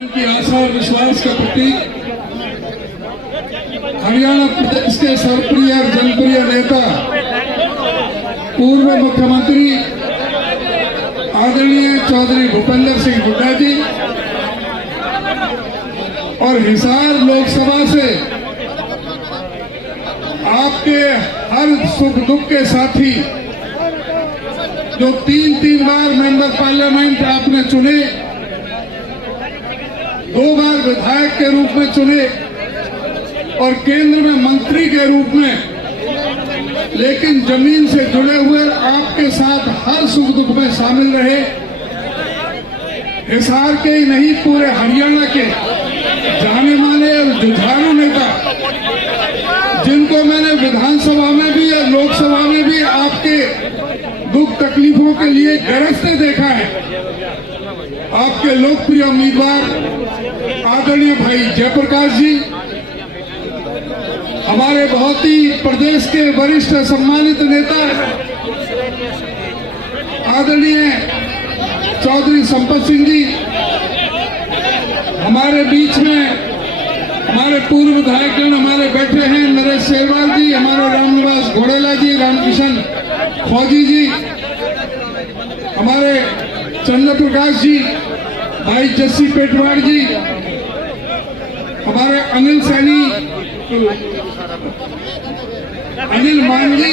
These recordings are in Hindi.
की आशा और विश्वास का प्रतीक हरियाणा प्रदेश के सर्वप्रिय और जनप्रिय नेता पूर्व मुख्यमंत्री आदरणीय चौधरी भूपेंद्र सिंह हुड्डा जी और हिसार लोकसभा से आपके हर सुख दुख के साथी जो तीन बार मेंबर पार्लियामेंट आपने चुने, 2 बार विधायक के रूप में चुने और केंद्र में मंत्री के रूप में, लेकिन जमीन से जुड़े हुए आपके साथ हर सुख दुख में शामिल रहे। हिसार के ही नहीं पूरे हरियाणा के जाने माने और जुझारू नेता, जिनको मैंने विधानसभा में भी और लोकसभा में भी आपके दुख तकलीफों के लिए गरजते देखा है। आपके लोकप्रिय उम्मीदवार आदरणीय भाई जयप्रकाश जी, हमारे बहुत ही प्रदेश के वरिष्ठ सम्मानित नेता आदरणीय चौधरी संपत सिंह जी, हमारे बीच में हमारे पूर्व विधायकगण हमारे बैठे हैं, नरेश शेरवाल जी, हमारे रामनिवास घोड़ेला जी, रामकिशन फौजी जी, हमारे चंद्र प्रकाश जी, भाई जस्सी पेटवाड़ जी, हमारे अनिल सैनी, अनिल मान जी,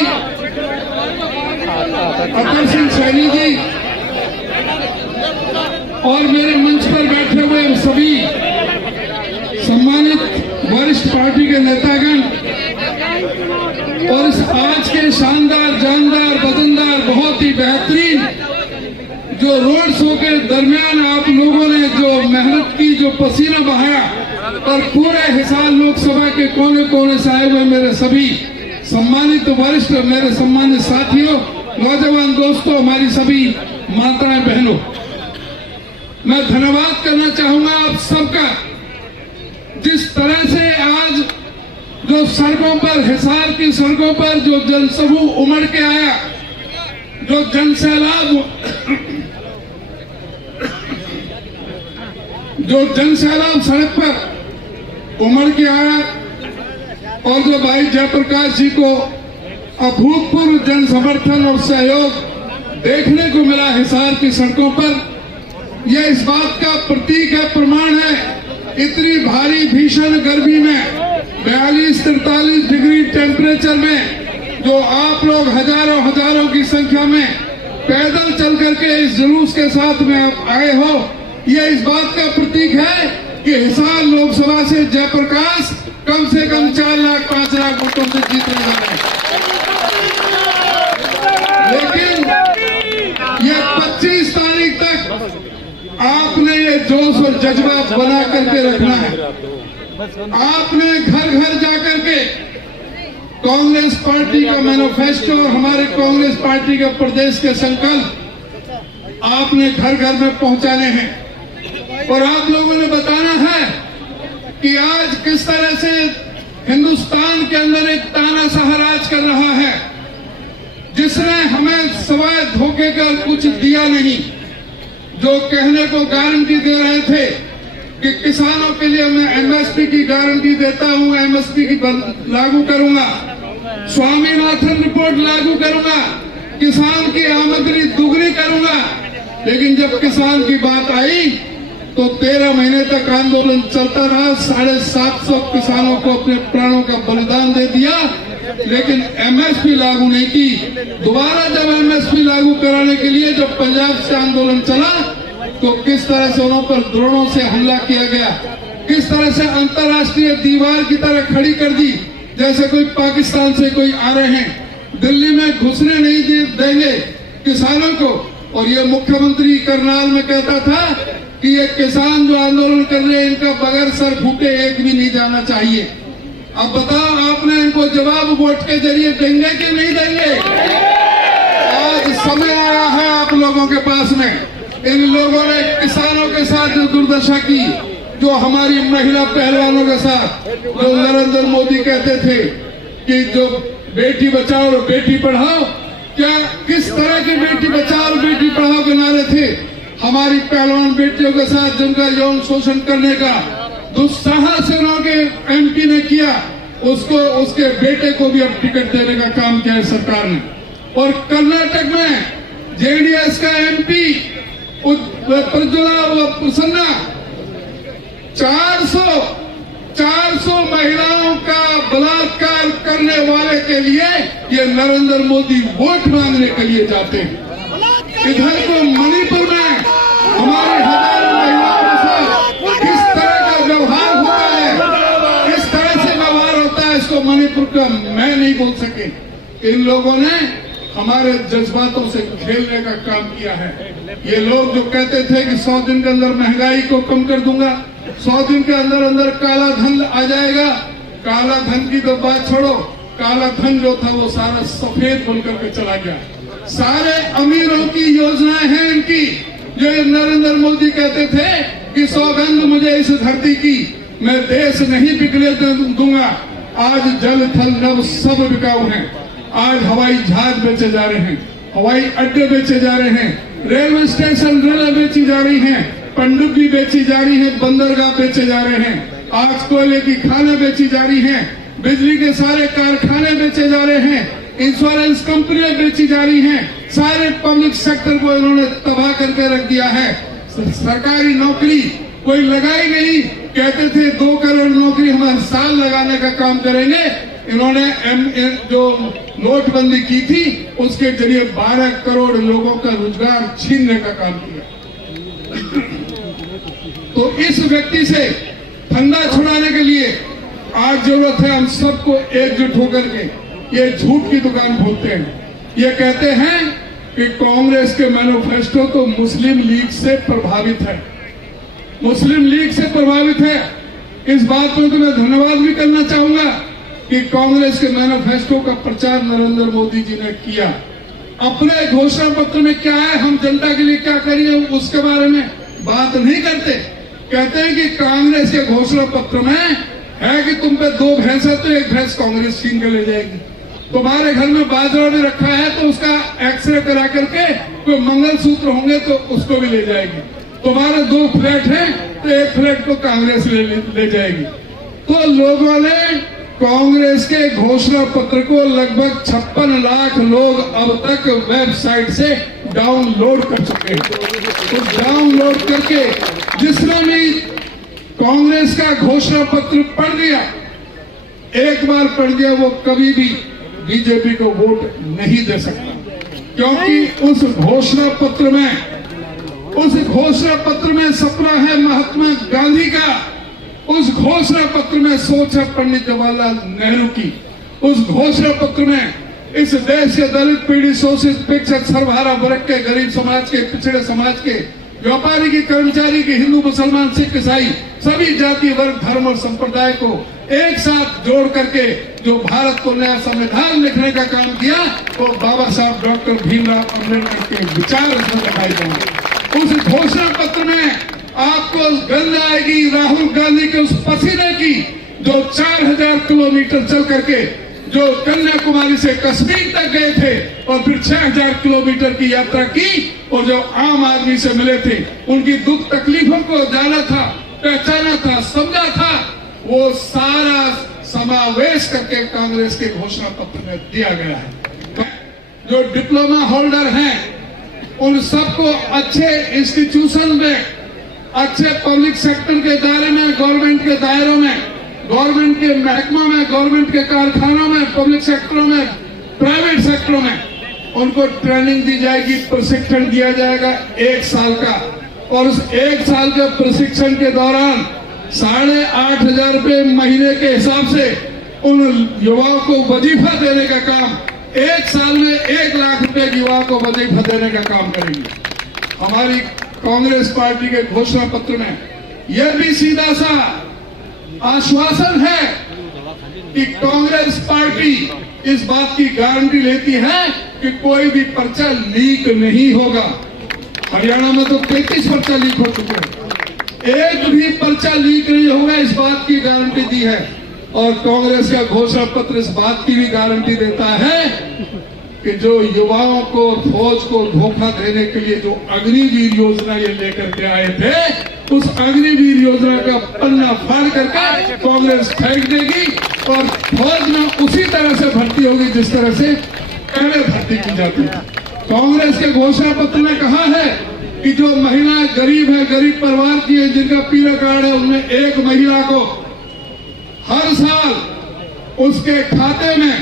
अतर सिंह सैनी जी और मेरे मंच पर बैठे हुए सभी सम्मानित वरिष्ठ पार्टी के नेतागण और इस आज के शानदार, जानदार, वजनदार, बहुत ही बेहतरीन जो रोड शो के दरमियान आप लोगों ने जो मेहनत की, जो पसीना बहाया और पूरे हिसार लोकसभा के कोने कोने से आए हुए मेरे सभी सम्मानित वरिष्ठ, मेरे सम्मानित साथियों, नौजवान दोस्तों, हमारी सभी माताएं बहनों, मैं धन्यवाद करना चाहूंगा आप सबका। जिस तरह से आज जो सड़कों पर, हिसार की सड़कों पर जो जनसमूह उमड़ के आया, जो जनसैलाब सड़क पर उमड़ के आया और जो भाई जयप्रकाश जी को अभूतपूर्व जन समर्थन और सहयोग देखने को मिला हिसार की सड़कों पर, यह इस बात का प्रतीक है, प्रमाण है। इतनी भारी भीषण गर्मी में 42-43 डिग्री टेम्परेचर में जो आप लोग हजारों की संख्या में पैदल चल करके इस जुलूस के साथ में आप आए हो, यह इस बात का प्रतीक है कि हिसार लोकसभा से जयप्रकाश कम से कम 4 लाख 5 लाख वोटों से जीतने जा रहे हैं। लेकिन ये 25 तारीख तक आपने ये जोश और जज्बा बना करके रखना है। आपने घर घर जाकर के कांग्रेस पार्टी का मैनिफेस्टो, हमारे कांग्रेस पार्टी के प्रदेश के संकल्प आपने घर घर में पहुंचाने हैं और आप लोगों ने बताना है कि आज किस तरह से हिंदुस्तान के अंदर एक तानाशाह राज कर रहा है, जिसने हमें सवाए धोखे का कुछ दिया नहीं। जो कहने को गारंटी दे रहे थे कि किसानों के लिए मैं एमएसपी की गारंटी देता हूं, एमएसपी की लागू करूंगा, स्वामीनाथन रिपोर्ट लागू करूंगा, किसान की आमदनी दुगनी करूंगा, लेकिन जब किसान की बात आई तो 13 महीने तक आंदोलन चलता रहा। 750 किसानों को अपने प्राणों का बलिदान दे दिया, लेकिन एमएसपी लागू नहीं की। दोबारा जब एमएसपी लागू कराने के लिए जब पंजाब से आंदोलन चला तो किस तरह से उन पर ड्रोनों से हमला किया गया, किस तरह से अंतर्राष्ट्रीय दीवार की तरह खड़ी कर दी, जैसे कोई पाकिस्तान से कोई आ रहे हैं। दिल्ली में घुसने नहीं देंगे किसानों को। और ये मुख्यमंत्री करनाल में कहता था कि ये किसान जो आंदोलन कर रहे हैं, इनका बगैर सर फूटे एक भी नहीं जाना चाहिए। अब बताओ, आपने इनको जवाब वोट के जरिए देंगे कि नहीं देंगे? आज समय आया है आप लोगों के पास में। इन लोगों ने किसानों के साथ जो दुर्दशा की, जो हमारी महिला पहलवानों के साथ, जो नरेंद्र मोदी कहते थे कि जो बेटी बचाओ और बेटी पढ़ाओ, क्या किस तरह के बेटी बचाओ और बेटी पढ़ाओ के नारे थे? हमारी पहलवान बेटियों के साथ जिनका यौन शोषण करने का दुस्साहस उन्होंने एमपी ने किया, उसको उसके बेटे को भी अब टिकट देने का काम किया है सरकार ने। और कर्नाटक में जेडीएस का एमपी प्रज्वला प्रसन्ना 400 महिलाओं का बलात्कार करने वाले के लिए ये नरेंद्र मोदी वोट मांगने के लिए जाते हैं। इधर को मणिपुर में हमारे हजारों महिलाओं के साथ किस तरह का व्यवहार होता है, किस तरह से व्यवहार होता है, इसको मणिपुर का मैं नहीं बोल सके। इन लोगों ने हमारे जज्बातों से खेलने का काम किया है। ये लोग जो कहते थे कि 100 दिन के अंदर महंगाई को कम कर दूंगा, 100 दिन के अंदर अंदर काला धन आ जाएगा, काला धन की तो बात छोड़ो, काला धन जो था वो सारा सफेद बनकर के चला गया। सारे अमीरों की योजनाएं हैं इनकी, जो नरेंद्र मोदी कहते थे कि सौगंध मुझे इस धरती की, मैं देश नहीं बिगड़े दूंगा। आज जल थल नभ सब बिकाऊ हैं। आज हवाई जहाज बेचे जा रहे हैं, हवाई अड्डे बेचे जा रहे हैं, रेलवे स्टेशन रेलवे बेची जा रही हैं, पनडुब्बी बेची जा रही है, बंदरगाह बेचे जा रहे हैं, आज कोयले की खानें बेची जा रही हैं, बिजली के सारे कारखाने बेचे जा रहे हैं, इंश्योरेंस कंपनियां बेची जा रही हैं, सारे पब्लिक सेक्टर को इन्होंने तबाह करके रख दिया है। सरकारी नौकरी कोई लगाई नहीं, कहते थे 2 करोड़ नौकरी हम हर साल लगाने का काम करेंगे। इन्होंने जो नोटबंदी की थी उसके जरिए 12 करोड़ लोगों का रोजगार छीनने का काम किया। तो इस व्यक्ति से फंदा छुड़ाने के लिए आज जरूरत है हम सबको एकजुट होकर के ये झूठ की दुकान खोलते हैं। ये कहते हैं कि कांग्रेस के मैनिफेस्टो तो मुस्लिम लीग से प्रभावित है, मुस्लिम लीग से प्रभावित है। इस बात पर तो मैं धन्यवाद भी करना चाहूंगा कि कांग्रेस के मैनिफेस्टो का प्रचार नरेंद्र मोदी जी ने किया। अपने घोषणा पत्र में क्या है, हम जनता के लिए क्या करिए, उसके बारे में बात नहीं करते। कहते हैं कि कांग्रेस के घोषणा पत्र में है कि तुम पे 2 भैंस है तो 1 भैंस कांग्रेस छीन के ले जाएगी। तुम्हारे घर में बाजरा भी रखा है तो उसका एक्सरे करा करके कोई मंगलसूत्र होंगे तो उसको भी ले जाएगी। तुम्हारे 2 फ्लैट हैं तो 1 फ्लैट को कांग्रेस ले जाएगी। तो लोगों ने कांग्रेस के घोषणा पत्र को लगभग 56 लाख लोग अब तक वेबसाइट से डाउनलोड कर चुके हैं। तो डाउनलोड करके जिसने भी कांग्रेस का घोषणा पत्र पढ़ लिया, एक बार पढ़ गया, वो कभी भी बीजेपी को वोट नहीं दे सकता, क्योंकि उस घोषणा पत्र में सपना है महात्मा गांधी का, उस घोषणा पत्र में सोच है पंडित जवाहरलाल नेहरू की, उस घोषणा पत्र में इस देश के दलित पीड़ित शोषित पिछड़े सर्वहारा वर्ग के, गरीब समाज के, पिछड़े समाज के, व्यापारी की, कर्मचारी की, हिंदू मुसलमान सिख ईसाई सभी जाति वर्ग धर्म और संप्रदाय को एक साथ जोड़ करके जो भारत को नया संविधान लिखने का काम किया वो बाबा साहब डॉक्टर भीमराव अम्बेडकर के विचार इसमें दिखाई देंगे। उस घोषणा पत्र में आपको गंध आएगी राहुल गांधी के उस पसीने की जो 4000 किलोमीटर चल करके जो कन्याकुमारी से कश्मीर तक गए थे और फिर 6000 किलोमीटर की यात्रा की और जो आम आदमी से मिले थे, उनकी दुख तकलीफों को जाना था, पहचाना था, समझा था, वो सारा समावेश करके कांग्रेस के घोषणा पत्र में दिया गया है। जो डिप्लोमा होल्डर हैं उन सबको अच्छे इंस्टीट्यूशन में, अच्छे पब्लिक सेक्टर के दायरे में, गवर्नमेंट के दायरों में, गवर्नमेंट के महकमा में, गवर्नमेंट के कारखानों में, पब्लिक सेक्टरों में, प्राइवेट सेक्टरों में उनको ट्रेनिंग दी जाएगी, प्रशिक्षण दिया जाएगा 1 साल का। और उस 1 साल के प्रशिक्षण के दौरान 8,500 रुपए महीने के हिसाब से उन युवाओं को वजीफा देने का काम, 1 साल में 1 लाख रुपए युवाओं को वजीफा देने का काम करेंगे। हमारी कांग्रेस पार्टी के घोषणा पत्र में यह भी सीधा सा आश्वासन है कि कांग्रेस पार्टी इस बात की गारंटी लेती है कि कोई भी पर्चा लीक नहीं होगा। हरियाणा में तो 33 पर्चा लीक हो चुके हैं, एक भी पर्चा लीक नहीं होगा, इस बात की गारंटी दी है। और कांग्रेस का घोषणा पत्र इस बात की भी गारंटी देता है कि जो युवाओं को फौज को धोखा देने के लिए जो अग्निवीर योजना ये लेकर के आए थे, उस अग्निवीर योजना का पन्ना फाड़ करके कांग्रेस फेंक देगी और फौज में उसी तरह से भर्ती होगी जिस तरह से पहले भर्ती की जाती है। कांग्रेस के घोषणा पत्र में कहा है कि जो महिलाएं गरीब है, गरीब परिवार की है, जिनका पीला कार्ड है, उनमें एक महिला को हर साल उसके खाते में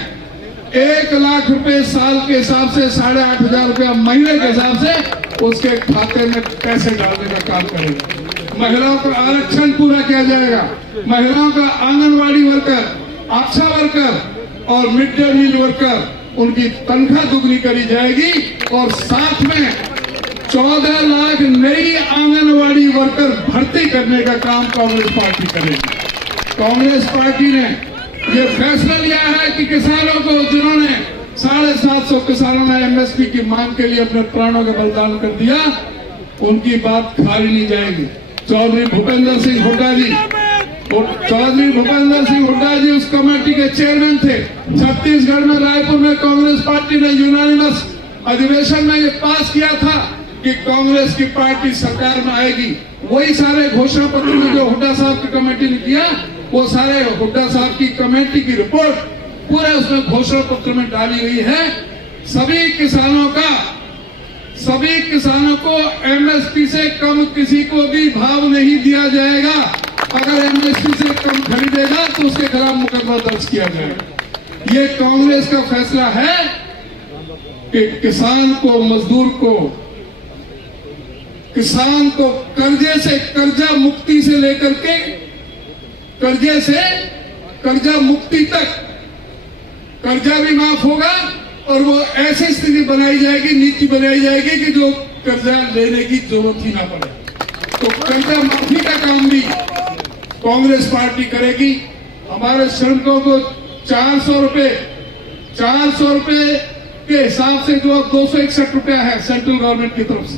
1 लाख रुपए साल के हिसाब से 8,500 रुपया महीने के हिसाब से उसके खाते में पैसे डालने का काम करेगा। महिलाओं का आरक्षण पूरा किया जाएगा। महिलाओं का आंगनवाड़ी वर्कर, आशा वर्कर और मिड डे मील वर्कर, उनकी तनख्वाह दुगनी करी जाएगी और साथ में 14 लाख नई आंगनवाड़ी वर्कर भर्ती करने का काम कांग्रेस पार्टी करेगी। कांग्रेस पार्टी ने ये फैसला लिया है कि किसानों को, जिन्होंने 750 किसानों ने एमएसपी की मांग के लिए अपने प्राणों का बलिदान कर दिया, उनकी बात खाली नहीं जाएगी। चौधरी भूपेंद्र सिंह हुड्डा जी उस कमेटी के चेयरमैन थे। छत्तीसगढ़ में रायपुर में कांग्रेस पार्टी ने यूनानिमस अधिवेशन में ये पास किया था कि कांग्रेस की पार्टी सरकार में आएगी। वही सारे घोषणा पत्र में जो हुड्डा साहब की कमेटी ने किया, वो सारे हुड्डा साहब की कमेटी की रिपोर्ट पूरे उसमें घोषणा पत्र में डाली हुई है। सभी किसानों को एमएसपी से कम किसी को भी भाव नहीं दिया जाएगा। अगर एमएसपी से कम खरीदेगा तो उसके खिलाफ मुकदमा दर्ज किया जाएगा। ये कांग्रेस का फैसला है कि किसान को, मजदूर को, किसान को कर्जा मुक्ति से लेकर के कर्जे से कर्जा मुक्ति तक कर्जा भी माफ होगा और वो ऐसी स्थिति बनाई जाएगी, नीति बनाई जाएगी कि जो कर्जा लेने की जरूरत ही ना पड़े। तो कर्जा माफी का काम भी कांग्रेस पार्टी करेगी। हमारे श्रमिकों को 400 रुपए के हिसाब से जो 261 रुपया है सेंट्रल गवर्नमेंट की तरफ से,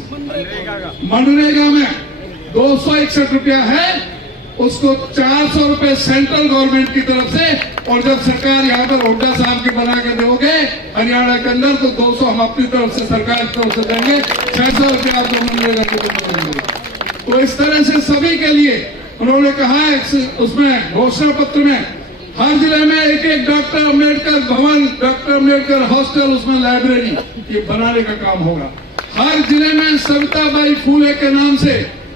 मनरेगा में 261 रुपया है, उसको 400 रुपए सेंट्रल गवर्नमेंट की तरफ से, और जब सरकार यहाँ पर हुड्डा साहब की बना के दोगे हरियाणा के अंदर, तो 200 हम अपनी तरफ से, सरकार की तरफ से देंगे, 600 रुपया आपको मनरेगा के देंगे। तो इस तरह से सभी के लिए उन्होंने कहा है उसमें घोषणा पत्र में, हर जिले में एक डॉक्टर अम्बेडकर भवन, डॉक्टर अम्बेडकर हॉस्टल, उसमें लाइब्रेरी ये बनाने का काम होगा। हर जिले में सविताबाई फुले के नाम से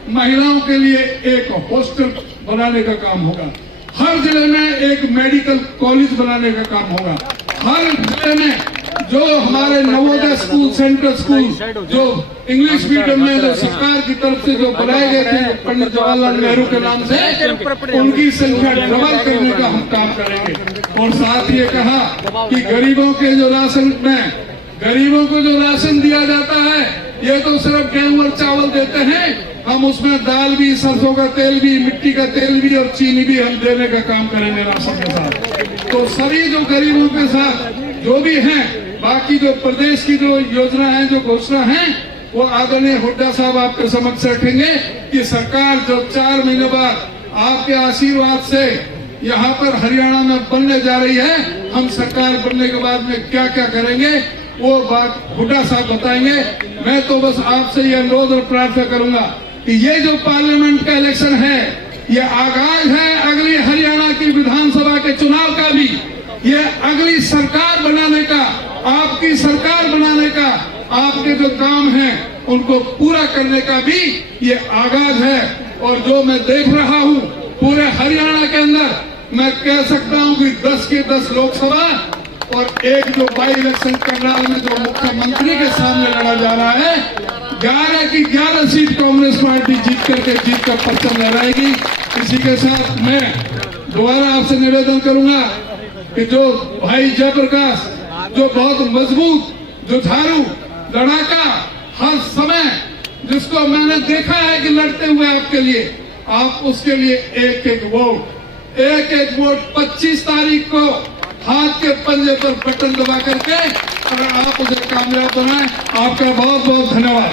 महिलाओं के लिए एक हॉस्टल बनाने का काम होगा। हर जिले में एक मेडिकल कॉलेज बनाने का काम होगा। हर जिले में जो हमारे नवोदय स्कूल, सेंट्रल स्कूल, जो इंग्लिश मीडियम में जो सरकार की तरफ से जो बनाए गए थे पंडित जवाहरलाल नेहरू के नाम से, उनकी संख्या डबल करने का हम काम करेंगे। और साथ ये कहा कि गरीबों को जो राशन दिया जाता है, ये तो सिर्फ गेहूं और चावल देते हैं, हम उसमें दाल भी, सरसों का तेल भी, मिट्टी का तेल भी और चीनी भी हम देने का काम करेंगे राशन के साथ। तो सभी जो गरीबों के साथ जो भी हैं, बाकी जो प्रदेश की जो योजना है, जो घोषणा है, वो आदरणीय हुड्डा साहब आपके समक्ष रखेंगे कि सरकार जो 4 महीने बाद आपके आशीर्वाद से यहाँ पर हरियाणा में बनने जा रही है, हम सरकार बनने के बाद में क्या क्या करेंगे वो बात हुड्डा साहब बताएंगे। मैं तो बस आपसे ये अनुरोध और प्रार्थना करूंगा कि ये जो पार्लियामेंट का इलेक्शन है, ये आगाज है अगली हरियाणा की विधानसभा के चुनाव का भी, ये अगली सरकार बनाने का, आपकी सरकार बनाने का, आपके जो काम हैं उनको पूरा करने का भी ये आगाज है। और जो मैं देख रहा हूँ पूरे हरियाणा के अंदर, मैं कह सकता हूँ कि 10 की 10 लोकसभा और एक जो बाई इलेक्शन करनाल में जो मुख्यमंत्री के सामने लड़ा जा रहा है, 11 की 11 सीट कांग्रेस पार्टी जीत कर परचम लहराएगी। इसी के साथ मैं दोबारा आपसे निवेदन करूंगा कि जो भाई जयप्रकाश, जो बहुत मजबूत, जुझारू, लड़ाका, हर समय जिसको मैंने देखा है कि लड़ते हुए आपके लिए, आप उसके लिए एक एक वोट 25 तारीख को हाथ के पंजे पर बटन दबा करके अगर आप उसे कामयाब बनाएं। आपका बहुत बहुत धन्यवाद।